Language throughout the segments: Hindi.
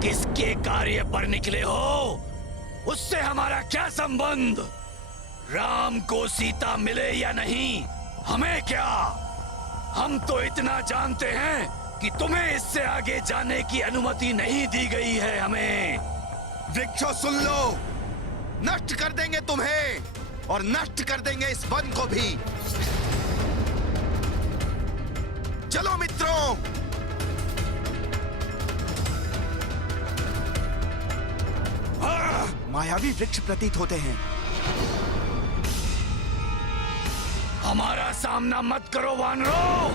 किसके कार्य पर निकले हो उससे हमारा क्या संबंध? राम को सीता मिले या नहीं हमें क्या? हम तो इतना जानते हैं कि तुम्हें इससे आगे जाने की अनुमति नहीं दी गई है हमें। वृक्षों सुन लो, नष्ट कर देंगे तुम्हें और नष्ट कर देंगे इस वन को भी। चलो मित्रों, मायावी वृक्ष प्रतीत होते हैं। हमारा सामना मत करो वानरों,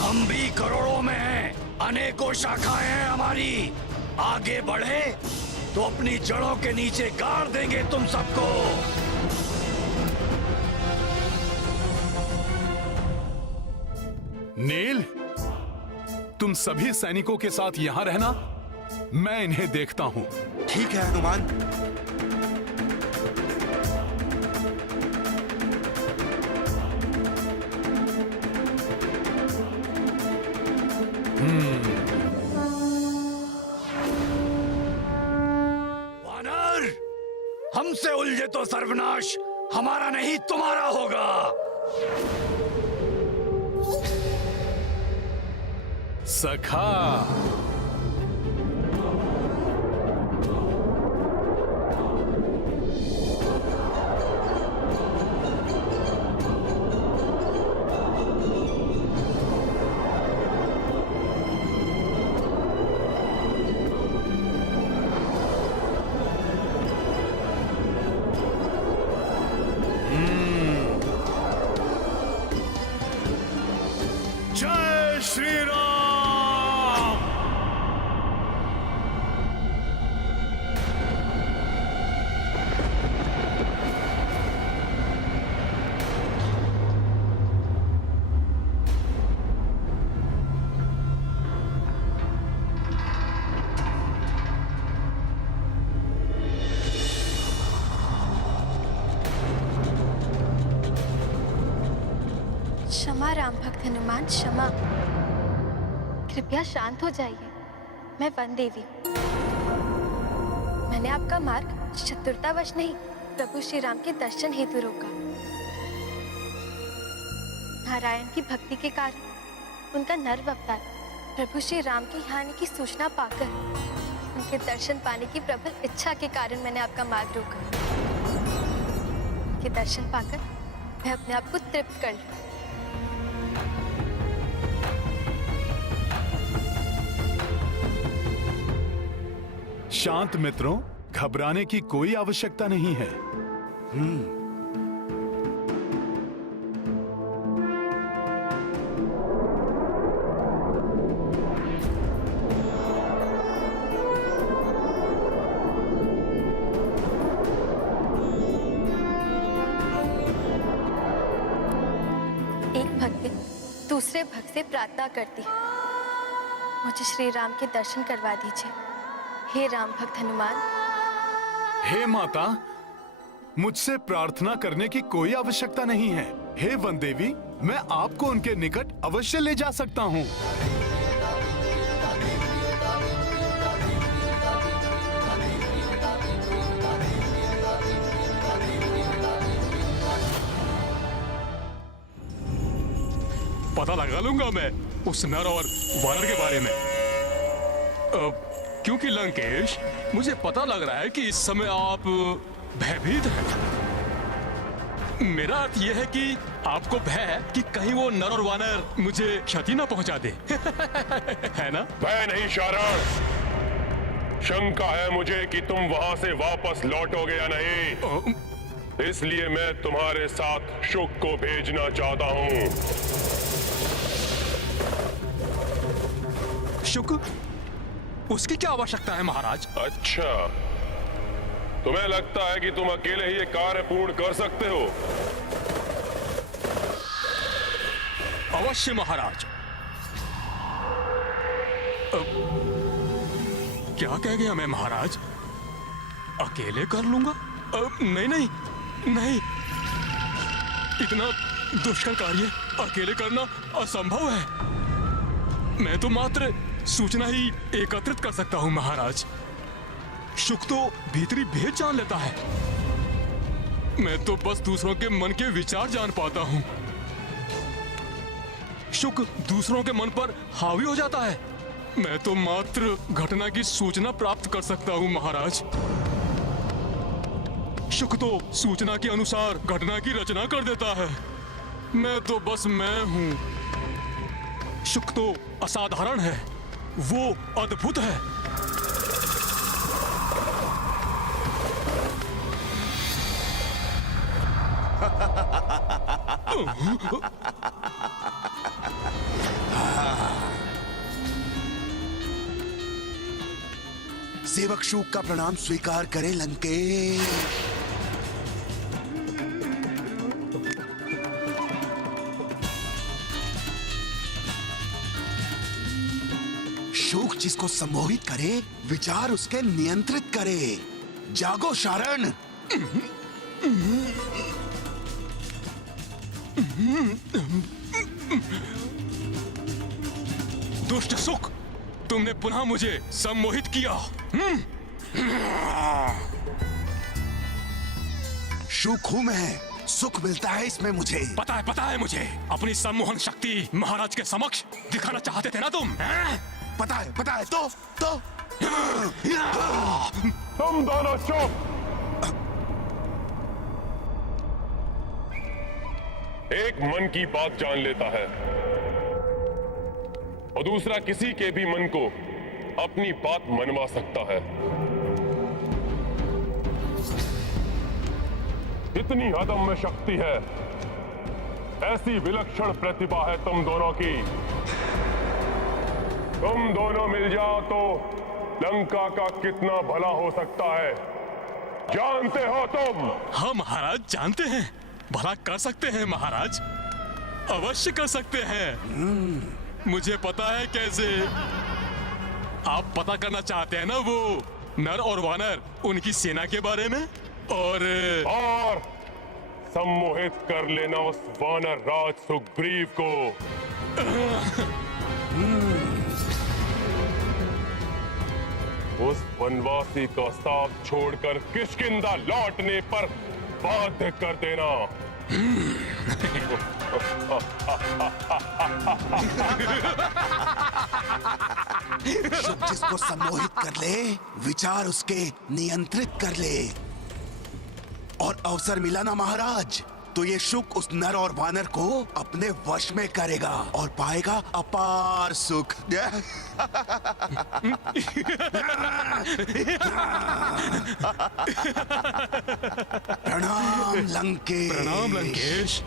हम भी करोड़ों में हैं, अनेकों शाखाएं हैं हमारी। आगे बढ़े तो अपनी जड़ों के नीचे गाड़ देंगे तुम सबको। नील, तुम सभी सैनिकों के साथ यहां रहना, मैं इन्हें देखता हूं। ठीक है हनुमान। वानर, हमसे उलझे तो सर्वनाश हमारा नहीं तुम्हारा होगा। सखा, जय श्री राम। क्षमा राम भक्त हनुमान, क्षमा। कृपया शांत हो जाइए। मैं वन देवी। मैंने आपका मार्ग चतुरतावश नहीं, प्रभु श्री राम के दर्शन हेतु रोका। नारायण की भक्ति के कारण उनका नर्व अवतार प्रभु श्री राम के यहाँ आने की सूचना पाकर, उनके दर्शन पाने की प्रबल इच्छा के कारण मैंने आपका मार्ग रोका। उनके दर्शन पाकर मैं अपने आप को तृप्त कर लूं। शांत मित्रों, घबराने की कोई आवश्यकता नहीं है। एक भक्त दूसरे भक्त से प्रार्थना करती है, मुझे श्री राम के दर्शन करवा दीजिए। हे राम भक्त हनुमान। हे माता, मुझसे प्रार्थना करने की कोई आवश्यकता नहीं है। हे वन देवी, मैं आपको उनके निकट अवश्य ले जा सकता हूँ। पता लगा लूंगा मैं उस नर और वानर के बारे में। क्योंकि लंकेश, मुझे पता लग रहा है कि इस समय आप भयभीत हैं। मेरा अर्थ यह है कि आपको भय है कि कहीं वो नर और वानर मुझे क्षति न पहुंचा दे। है ना? भय नहीं शारण, शंका है मुझे कि तुम वहां से वापस लौटोगे या नहीं। इसलिए मैं तुम्हारे साथ शुक को भेजना चाहता हूं। शुक? उसकी क्या आवश्यकता है महाराज? अच्छा, तुम्हें लगता है कि तुम अकेले ही ये कार्य पूर्ण कर सकते हो? अवश्य महाराज। क्या कह गया मैं महाराज? अकेले कर लूंगा? नहीं नहीं नहीं, इतना दुष्कर कार्य अकेले करना असंभव है। मैं तो मात्र सूचना ही एकत्रित कर सकता हूँ महाराज। शुक तो भीतरी भेद जान लेता है, मैं तो बस दूसरों के मन के विचार जान पाता हूँ। शुक दूसरों के मन पर हावी हो जाता है, मैं तो मात्र घटना की सूचना प्राप्त कर सकता हूँ महाराज। शुक तो सूचना के अनुसार घटना की रचना कर देता है, मैं तो बस मैं हूँ। शुक तो असाधारण है, वो अद्भुत है। सेवक शूक का प्रणाम स्वीकार करें लंकेश। शूक जिसको सम्मोहित करे, विचार उसके नियंत्रित करे। जागो शारण। दुष्ट सुख, तुमने पुनः मुझे सम्मोहित किया। शूक हूं मैं, सुख मिलता है इसमें मुझे। पता है मुझे। अपनी सम्मोहन शक्ति महाराज के समक्ष दिखाना चाहते थे ना तुम? पता है तो तुम दोनों चुप। एक मन की बात जान लेता है और दूसरा किसी के भी मन को अपनी बात मनवा सकता है। इतनी अदम्य शक्ति है, ऐसी विलक्षण प्रतिभा है तुम दोनों की। तुम दोनों मिल जाओ तो लंका का कितना भला हो सकता है, जानते हो तुम? हाँ महाराज, जानते हैं। भला कर सकते हैं महाराज, अवश्य कर सकते हैं। मुझे पता है कैसे। आप पता करना चाहते हैं ना वो नर और वानर, उनकी सेना के बारे में, और सम्मोहित कर लेना उस वानर राज सुग्रीव को। उस वनवासी का साथ छोड़कर किष्किंधा लौटने पर बाध्य कर देना। शुक जिसको सम्मोहित कर ले, विचार उसके नियंत्रित कर ले, और अवसर मिला ना महाराज, तो ये शुक उस नर और वानर को अपने वश में करेगा और पाएगा अपार सुख। प्रणाम लंकेश। प्रणाम लंकेश।